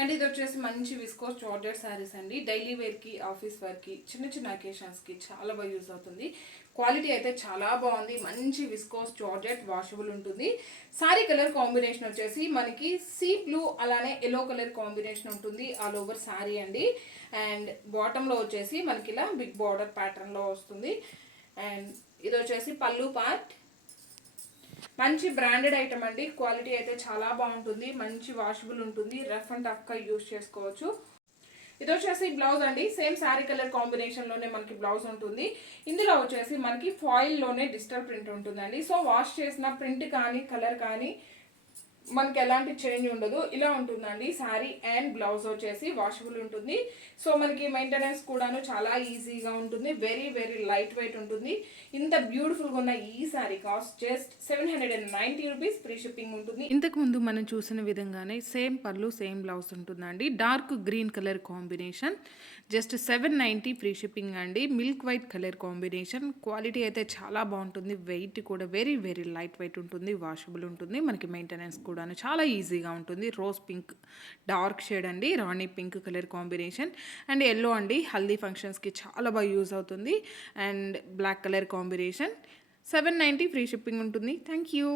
And ఇది వచ్చేసి మంచి విస్కోస్ జార్జెట్ శారీస్ అండి. డైలీ వేర్కి, ఆఫీస్ వేర్కి, చిన్న చిన్న అకేషన్స్కి చాలా బాగా యూజ్ అవుతుంది. క్వాలిటీ అయితే చాలా బాగుంది. మంచి విస్కోస్ జార్జెట్, వాషబుల్ ఉంటుంది. శారీ కలర్ కాంబినేషన్ వచ్చేసి మనకి సీ బ్లూ అలానే ఎల్లో కలర్ కాంబినేషన్ ఉంటుంది ఆల్ ఓవర్ శారీ అండి. అండ్ బాటంలో వచ్చేసి మనకి ఇలా బిగ్ బార్డర్ ప్యాటర్న్లో వస్తుంది. అండ్ ఇది వచ్చేసి పళ్ళు పార్ట్. మంచి బ్రాండెడ్ ఐటమ్ అండి. క్వాలిటీ అయితే చాలా బాగుంటుంది. మంచి వాషబుల్ ఉంటుంది. రఫ్ అండ్ టఫ్గా యూజ్ చేసుకోవచ్చు. ఇది వచ్చేసి బ్లౌజ్ అండి. సేమ్ శారీ కలర్ కాంబినేషన్లోనే మనకి బ్లౌజ్ ఉంటుంది. ఇందులో వచ్చేసి మనకి ఫాయిల్లోనే డిజిటల్ ప్రింట్ ఉంటుందండి. సో వాష్ చేసిన ప్రింట్ కానీ కలర్ కానీ మనకి ఎలాంటి చేంజ్ ఉండదు. ఇలా ఉంటుందండి శారీ. అండ్ బ్లౌజ్ వచ్చేసి వాషబుల్ ఉంటుంది. సో మనకి మెయింటెనెన్స్ కూడాను చాలా ఈజీగా ఉంటుంది. వెరీ వెరీ లైట్ వెయిట్ ఉంటుంది. ఇంత బ్యూటిఫుల్గా ఉన్న ఈ sari cost just 790 rupees. Free shipping ఉంటుంది. ఇంతకుముందు మనం చూసిన విధంగానే సేమ్ పళ్ళు సేమ్ బ్లౌజ్ ఉంటుందండి. Dark green colour combination, just 790 free shipping అండి. Milk white colour combination. Quality అయితే చాలా బాగుంటుంది. వెయిట్ కూడా వెరీ వెరీ లైట్ వెయిట్ ఉంటుంది. వాషబుల్ ఉంటుంది. మనకి మెయింటెనెన్స్ కూడా చాలా ఈజీగా ఉంటుంది. రోజ్ పింక్ డార్క్ షేడ్ అండి. Rani pink colour combination and yellow అండి. హల్దీ ఫంక్షన్స్కి చాలా బాగా యూజ్ అవుతుంది. And black colour combination. 790 free shipping ఉంటుంది. Thank you.